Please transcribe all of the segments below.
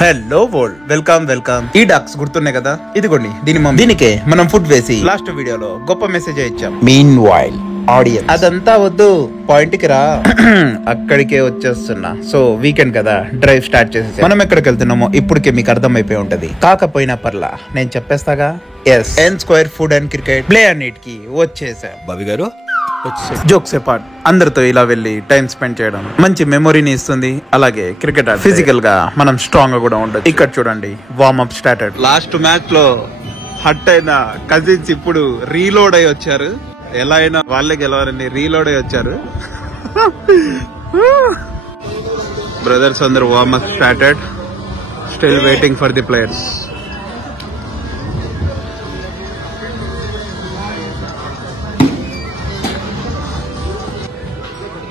Hello world, welcome. ఈ docs గుర్తున్నాయి కదా, ఇదిగోండి దీనికే మనం ఫుడ్ వేసి లాస్ట్ వీడియోలో గొప్ప మెసేజ్ ఇచ్చాం. మీన్ వైల్ ఆడియన్స్ అదంతా వద్దు, పాయింట్ కి రా. అక్కడికే వచ్చేస్తున్నా. సో వీకెండ్ కదా, డ్రైవ్ స్టార్ట్ చేసేసి మనం ఎక్కడికి వెళ్తున్నామో ఇప్పటికే మీకు అర్థమైపోయి ఉంటది. కాకపోయినా పర్లా, నేను చెప్పేస్తాగా. Yes, and square food and cricket play అన్నిటికి వచ్చేసా. బాబీ గారు జోక్స్ అపార్ట్, అందరితో ఇలా వెళ్ళి టైం స్పెండ్ చేయడం మంచి మెమొరీని ఇస్తుంది. అలాగే క్రికెట్ ఫిజికల్ గా మనం స్ట్రాంగ్ గా కూడా ఉండదు. ఇక్కడ చూడండి, warm up started. Last match లో హట్ అయిన కజిన్స్ ఇప్పుడు రీలోడ్ అయి వచ్చారు. ఎలా అయినా వాళ్ళే గెలవాలని రీలోడ్ అయి వచ్చారు. బ్రదర్స్ అందరు warm up started, still waiting for the players.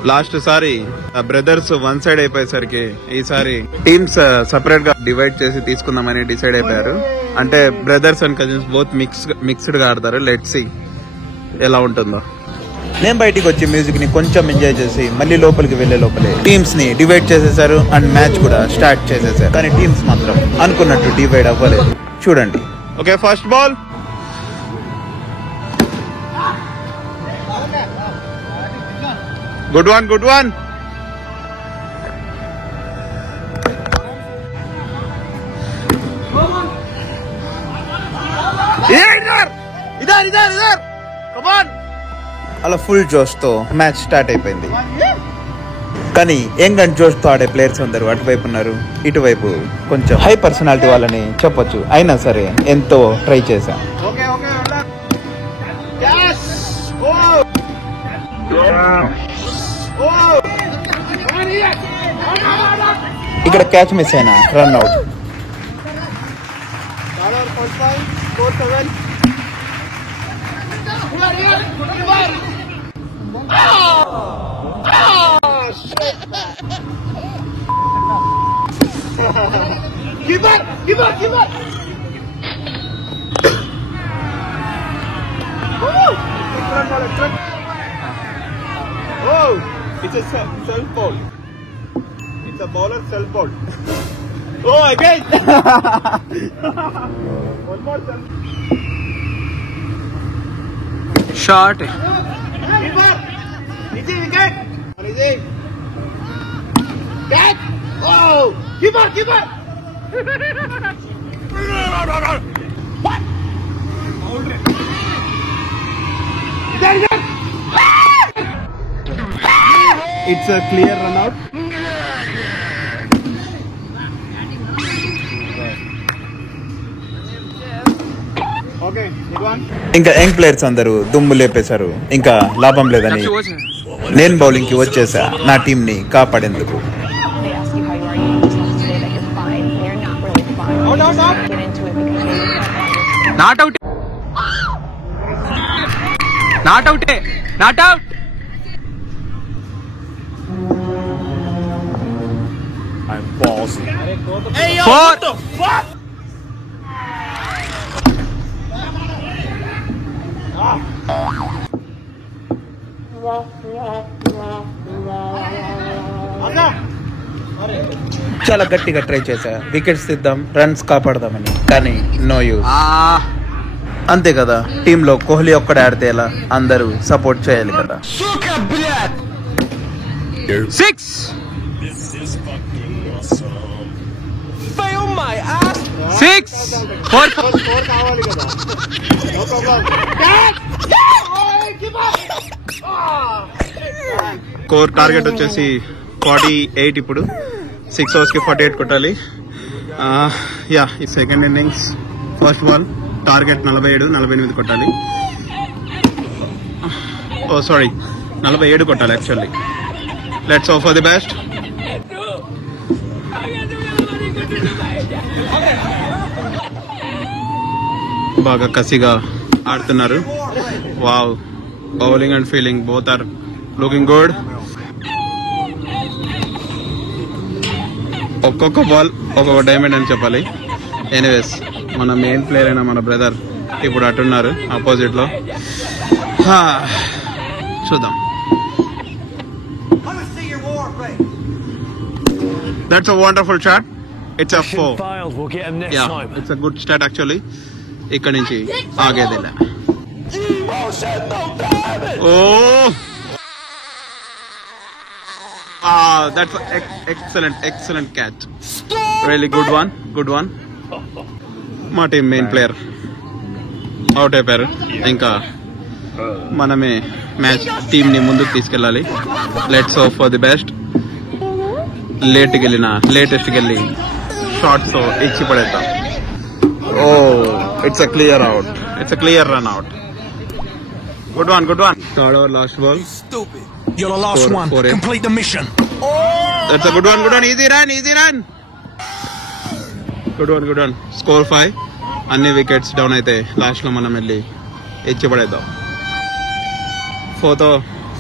Last సారి బ్రదర్స్ వన్ సైడ్ అయిపోయేసరికి ఈసారి టీమ్స్ సెపరేట్ గా డివైడ్ చేసి తీసుకుందామని డిసైడ్ అయిపోయారు. అంటే brothers and cousins both mixed గా ఆడతారు. లెట్స్ సీ ఎలా ఉంటుందో. నేను బయటికి వచ్చి మ్యూజిక్ ని కొంచెం ఎంజాయ్ చేసి మళ్ళీ లోపలికి వెళ్లే లోపలే టీమ్స్ ని డివైడ్ చేసేసారు అండ్ మ్యాచ్ కూడా స్టార్ట్ చేసేసారు. కానీ టీమ్స్ మాత్రం అనుకున్నట్టు డివైడ్ అవ్వలేదు. చూడండి. Okay, first ball. Good one. Either. Come on. అలా ఫుల్ జోష్ తో మ్యాచ్ స్టార్ట్ అయిపోయింది. కానీ యంగ్ అండ్ జోష్ తో ఆడే ప్లేయర్స్ అందరూ అటువైపు ఉన్నారు. ఇటువైపు కొంచెం హై పర్సనాలిటీ వాళ్ళని చెప్పొచ్చు. అయినా సరే ఎంతో ట్రై చేశాం. ఇక్కడ క్యాచ్ మిస్ అయినా run out. Oh, it's a self ball. It's a bowler self ball. Oh, again. One more self. Shot. Keeper. Easy wicket. Easy. Catch. Oh, keeper. What? It's a clear run out. Okay, ఇంకా young players అందరూ దుమ్ము లేపేశారు. ఇంకా లాభం లేదని నేను bowling కి వచ్చేసా, నా టీం ని కాపాడేందుకు. Not out. I'm bossy. Hey, yo, what the fuck? చాలా గట్టిగా ట్రై చేశా, వికెట్స్ తీద్దాం, రన్స్ కాపాడదామని. కానీ నో యూస్. అంతే కదా, టీంలో కోహ్లీ ఒక్కడే ఆడితే ఎలా? అందరూ సపోర్ట్ చేయాలి కదా. 6. Fail my ass. 6. 4 కావాలి కదా. No problem. స్కోర్ టార్గెట్ వచ్చేసి 48. ఇప్పుడు 6 overs కి 48 కొట్టాలి. ఈ second innings first ball target 48 కొట్టాలి. ఓ సారీ, 47 కొట్టాలి actually. Let's hope for the best. బాగా కసిగా ఆడుతున్నారు. Wow, bowling and fielding both are looking good. ఒక్కొక్క బాల్ ఒక్కొక్క డైమండ్ అని చెప్పాలి. ఎనీవేస్, మన మెయిన్ ప్లేయర్ అయిన మన బ్రదర్ ఇప్పుడు అటున్నారు ఆపోజిట్ లో. చూద్దాం. That's a wonderful shot. It's a 4. Failed. We'll get him next yeah time. It's a good start actually. ఇక్కడ నుంచి ఆగేదిలే. Oh that's excellent catch. Really good one. మా టీం మెయిన్ ప్లేయర్ అవుట్ అయిపోయారు. ఇంకా మనమే మ్యాచ్ టీమ్ ని ముందుకు తీసుకెళ్ళాలి. Let's hope for the best. Latest వెళ్ళి షార్ట్స్ ఇచ్చి పడేద్దాం. Oh it's a clear run out. Good one. Third over last ball. You're the last one. Four, Complete the mission. That's a good one. Easy run. Good one. Score 5. అన్ని wickets down అయితే last లో మనం వెళ్ళి ఇచ్చి పడేద్దాం.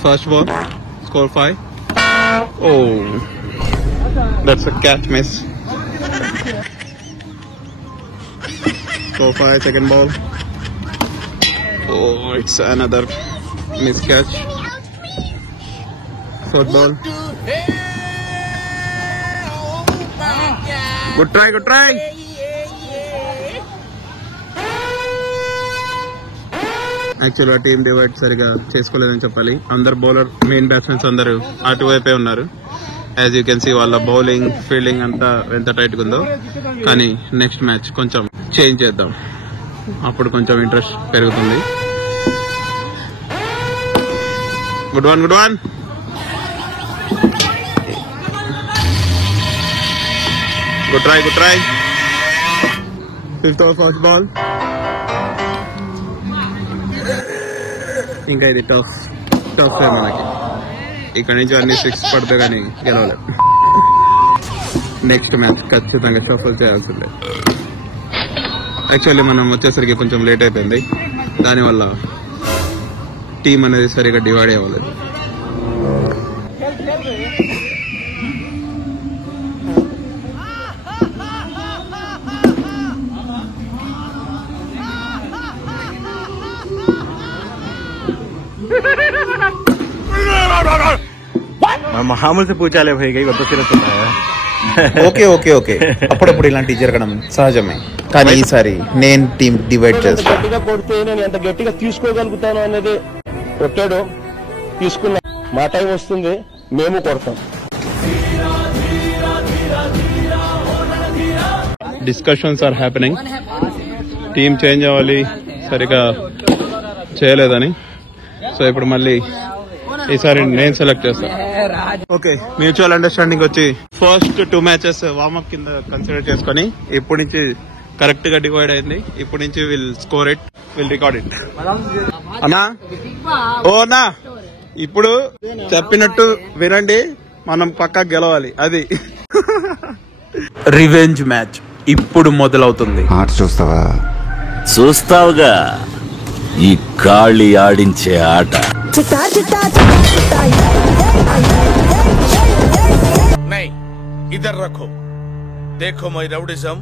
First ball score 5. Oh that's a catch miss. Score 5. Second ball. Oh, it's another miss catch. Fourth ball. Good try. Actual గా team divide సరిగా చేసుకోలేదని చెప్పాలి. అందరు బౌలర్ మెయిన్ బ్యాట్స్మెన్స్ అందరూ అటువైపే ఉన్నారు. యాజ్ యూ కెన్ సీ వాళ్ళ బౌలింగ్ ఫీల్డింగ్ అంతా ఎంత టైట్ గా ఉందో. కానీ నెక్స్ట్ మ్యాచ్ కొంచెం చేంజ్ చేద్దాం, అప్పుడు కొంచెం ఇంట్రెస్ట్ పెరుగుతుంది. Good one. Good try. Fifth over first ball. ఇంకా ఇది టఫ్ మనకి. ఇక్కడ నుంచి అన్ని 6 పడితే కానీ గెలవలేదు. నెక్స్ట్ మ్యాచ్ ఖచ్చితంగా షఫల్ చేయాల్సిందే. యాక్చువల్లీ మనం వచ్చేసరికి కొంచెం లేట్ అయిపోయింది. దానివల్ల టీం అనేది సరిగా డివైడ్ అవ్వలేదు. మహాముల్ से पूछा ले भाई गई तो सिर्फ ఓకే అప్పుడప్పుడు ఇలాంటివి జరగడం సహజమే. కానీ ఈసారి నేను టీం డివైడ్ చేస్తాను. గట్టిగా కొడితే నేను ఎంత గట్టిగా తీసుకోగలుగుతాను అనేది కొట్టాడు, తీసుకున్నా. మా టైం వస్తుంది, మేము కొడతాం. Discussions are happening. Team change అవ్వాలి, సరిగా చేయలేదని. సో ఇప్పుడు మళ్ళీ ఈసారి నేను సెలెక్ట్ చేస్తాను. ఓకే, మ్యూచువల్ అండర్స్టాండింగ్ వచ్చి ఫస్ట్ 2 మ్యాచెస్ వార్మప్ కింద కన్సిడర్ చేసుకుని ఇప్పటి నుంచి కరెక్ట్ గా డివైడ్ అయింది. ఇప్పటి నుంచి will score it, will record it. అన్నా ఓనా ఇప్పుడు చెప్పినట్టు వినండి, మనం పక్కా గెలవాలి. అది రివెంజ్ మ్యాచ్ ఇప్పుడు మొదలవుతుంది. ఆట చూస్తావా? చూస్తావుగా ఈ కాళీ ఆడించే ఆట. नहीं, इधर रखो. देखो मैं राउडिज्म